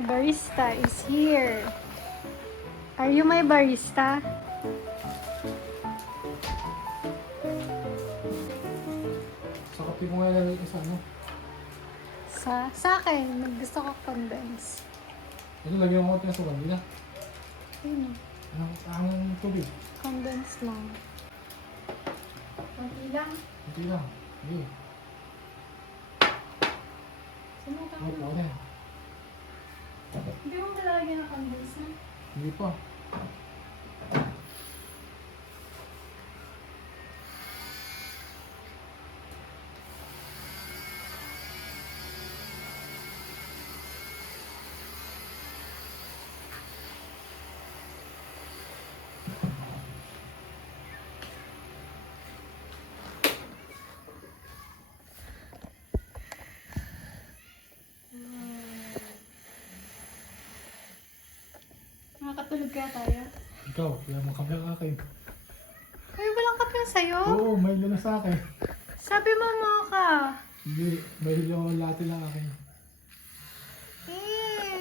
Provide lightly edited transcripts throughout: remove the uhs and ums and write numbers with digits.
My barista is here. Are you my barista? Sa kape ko nga ilalagay sa ano. Sa akin, gusto ko condense. Ito, lagyan ko ito sa kanila. Ayun, Ang tubig. condense lang. Konti lang. Ito lang. Okay. Sinukan Oh, mo. pwede. Hindi mo malalagyan ng condense na. Hindi pa. Nakakatulog kaya tayo? Ikaw, kaya mo kape ang akin. Ay, walang kape sa'yo? Oo, may na sa akin. Sabi mo ka. Hindi, may yung latte lang akin.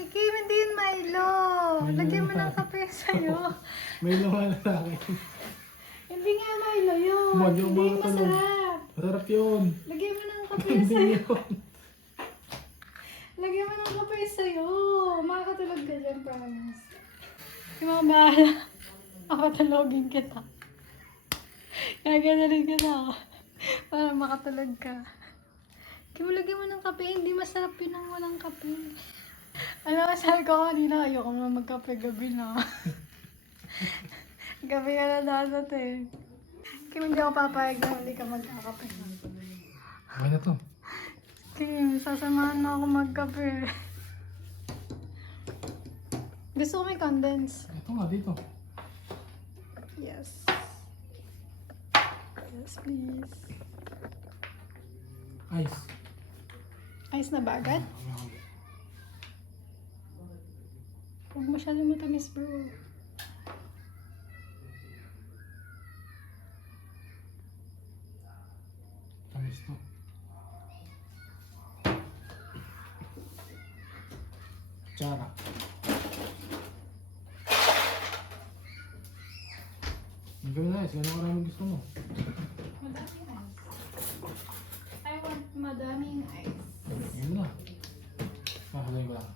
Kim, hindi yun Milo. Milo Lagyan mo na. ng kape sa'yo. May laman sa akin. Hindi nga Milo yun. Huwag Hindi yung yun mga tulog. masarap. Masarap yun. Lagyan mo ng kape Hindi sa'yo. yun. Lagyan mo ng kape sa'yo. Makakatulog ka dyan, promise. Yung mga bahala. Makatulogin kita. Gaganarin kita. Para makatulog ka. Kim, lagyan mo ng kape. Hindi masarap yun ang walang kape. Alam mo, sabi ko kanina, ayoko na magkape gabi na. Gabi ka na dapat eh. Kim, hindi ako papayag na hindi ka magkakape. Okay na to. Kim, sasamahan na ako magkape. Gusto ko may condense. Ito nga, dito. Yes. Yes, please. Ice. Ice na ba agad? Huwag masyado matamis, bro. Tamis to. Tsara. Ang gawin na, gano'n karami gusto mo. Madaming ice. I want madaming ice. Ayun na. Halay ko lang.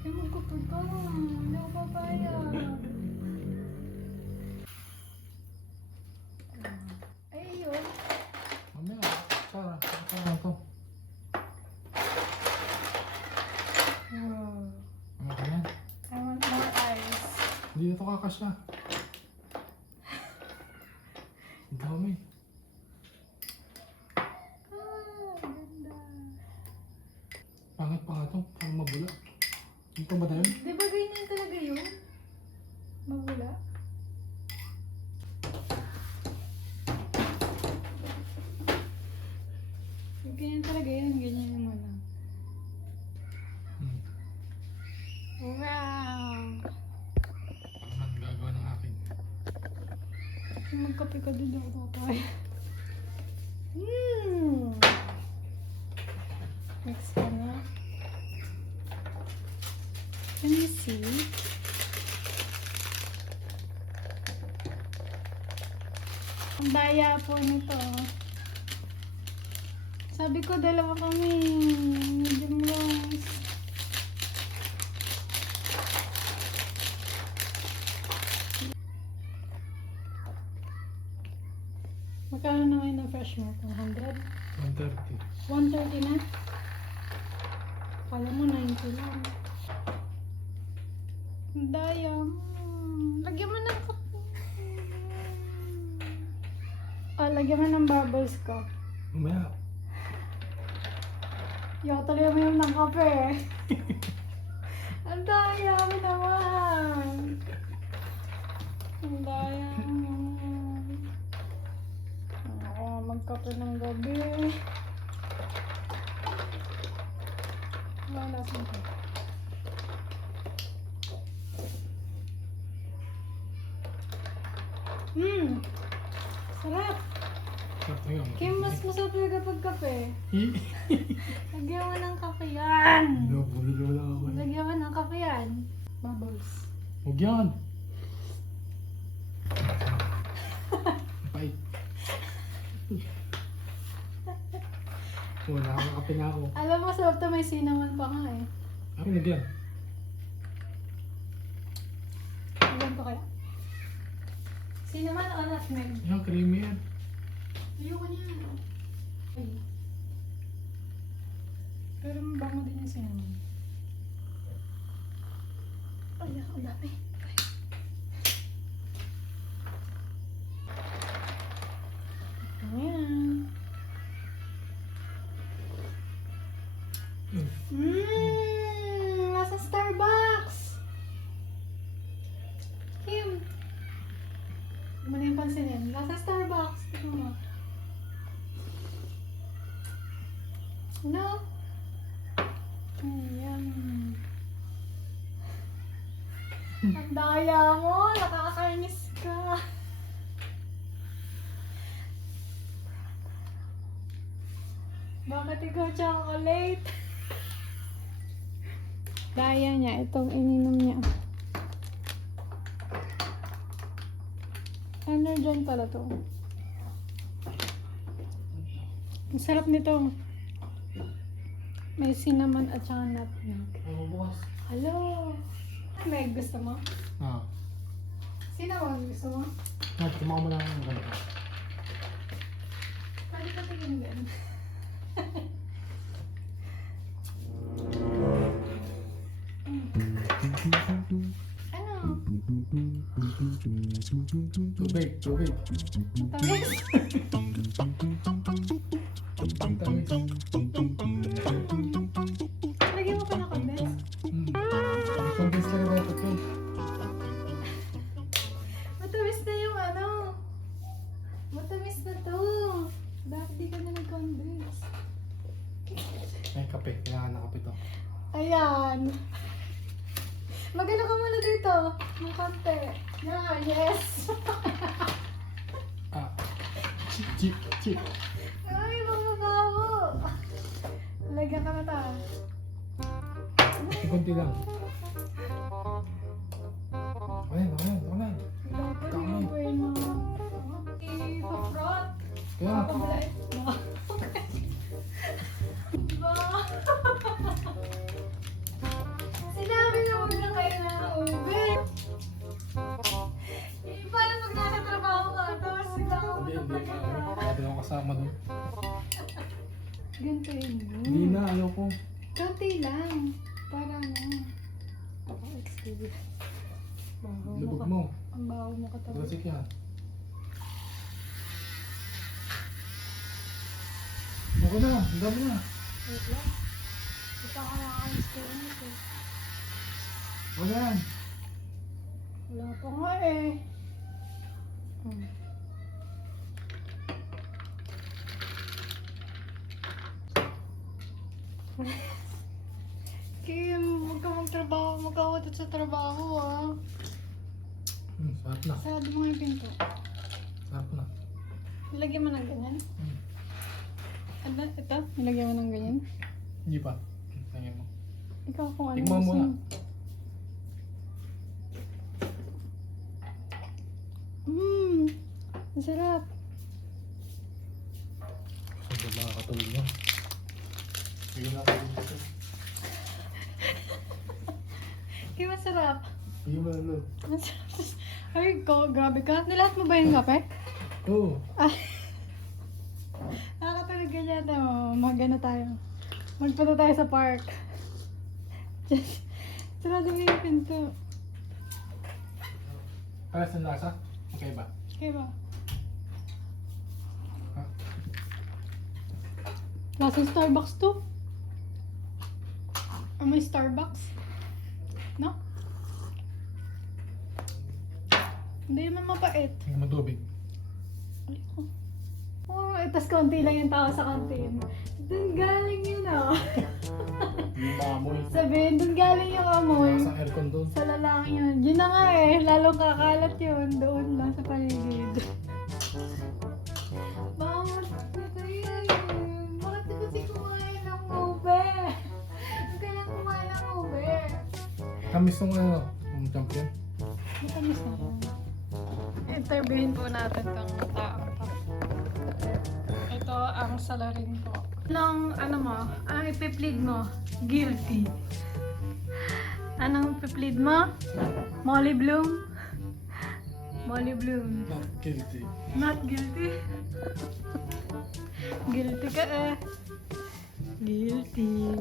Ewan ko pa ba? Hindi ako papayag. Ay, yun. Mamaya, tsara. Ito na to. Ano ka yan? I want more ice. Hindi na to kakasya. Ang dami. Ganda. Pangit pa nga to. Parang mabula. Ito ba na yun? Di ba ganyan talaga yun? Mawala? Ganyan talaga yun. Ganyan mo lang. Wow! Ano ang gagawa ng akin? Kung magkape ka din ako papaya. Mix ka na. Can you see? Ang daya po nito. Sabi ko dalawa kami. Medium rose. Magkano na ngayon ang fresh milk? 100? 130. 130 na? Kala mo 90 lang. Ang daya. Lagyan mo ng kape. Lagyan mo ng bubbles ko. Mamaya. Yung tuloy mo yung ng kape. Ang daya mo naman. Ang daya mo. Ako magkape ng gabi. Wala nasan ko. Sarap. Sarap na yun. Kim, mas masarap talaga pag kape. Eh. Lagyan mo ng kape yan. Bumili mo lang ako. Lagyan mo ng kape yan. Bubbles. Huwag yan. Bait. Nakakape na ako. Alam mo, sarap to may cinnamon pa nga eh. Ako nagyan. Alam ko kaya. Cinnamon o nutmeg? Yan, creamy yan. Ayoko niya. Ay. Pero mabango din yung cinnamon. Ay, ang dami. Ay. Ayan. Nasa Starbucks! Kim! Muna yung pansinin. Nasa Starbucks. Tignan mo. No? Ayan. Ang daya mo! Nakakainis ka! Bakit ikaw chocolate? Daya niya. Itong ininom niya. Energen pala to. Ang sarap nito. May cinnamon at saka nutmeg. Ano bukas? Hello! Nutmeg, gusto mo? Ah. Cinnamon, gusto mo? Tumama mo lang ang ganito. Pwede ka tingin din. Ano? Tubig, tubig. Tamis? Tamis. Lagyan mo pa na condense. Condense ka na dapat yun. Matamis na yung ano. Matamis na to. Bakit di ka na nag-condense? Ay, kape. Kailangan na kape to. Ayan. Magano ka muna dito. Ng konti. Yan, yes. Ah. Chip, chip. Ay, mababaho. Lagyan ka na ta. Kunti lang. Ayan, ayan, ayan. Dapat yung brain mo. I-pa-front. Kaya, Pabulait na. Diba? Sinabi na huwag na kayo na ube. Paano pag nasa trabaho ka? Tapos sila ako hindi, hindi. Pwede ako kasama doon. ganito yun. Hindi na, ayaw ko. Konti lang. Para ano. Ako, excuse. Baho mo Lubog ka. mo. Ang baho mo katabi. Lasik yan. Ako na, ang dami na. Wait lang. Hindi pa ako nakakalis ko nito. Wala yan. Wala pa nga eh. Hmm. Kim, huwag ka magtrabaho, magkawatot sa trabaho ah. Sarap na. Sarado mo nga yung pinto. Sarap na. Nilagyan mo ng ganyan? Hmm. Ano? Ito? Nilagyan mo ng ganyan? Hindi pa. Tingnan mo. Ikaw kung ano Tingnan mo gusto muna. Ang sarap. Hindi ba makakatulog yan? Sige na ako dito. Kim, masarap. Sige mo na loob. Masarap. Ay, grabe ka. Nilahat mo ba yung kape? Oo. Ay. Nakakatulog ka dyan. Mag-ano tayo. Magpunta tayo sa park. Sarado mo yung pinto. Para sa lasa? Okay ba? Okay ba? Ha? Lasang Starbucks to? Or may Starbucks? No? Hindi naman mapait. Tingnan mo tubig. Ayoko. Oh, tas konti lang yung tao sa kantin. Dun galing yun ah. Yung maamoy. Sabihin, dun galing yung amoy. Nasa aircon doon. Sa lalaki yun. Yun na nga eh. Lalong kakalat yun. Doon lang sa paligid. Bakit? Bakit di kasi kumain ng ube? Huwag ka lang kumain ng ube. Kamis nung ano, yung champion. Matamis na yun. Interviewin po natin tong tao. Ito ang salarin ko. Anong, ano mo? Anong ipiplead mo? Guilty. Anong ipiplead mo? Molly Bloom? Molly Bloom. Not guilty. Not guilty? Guilty ka eh. Guilty.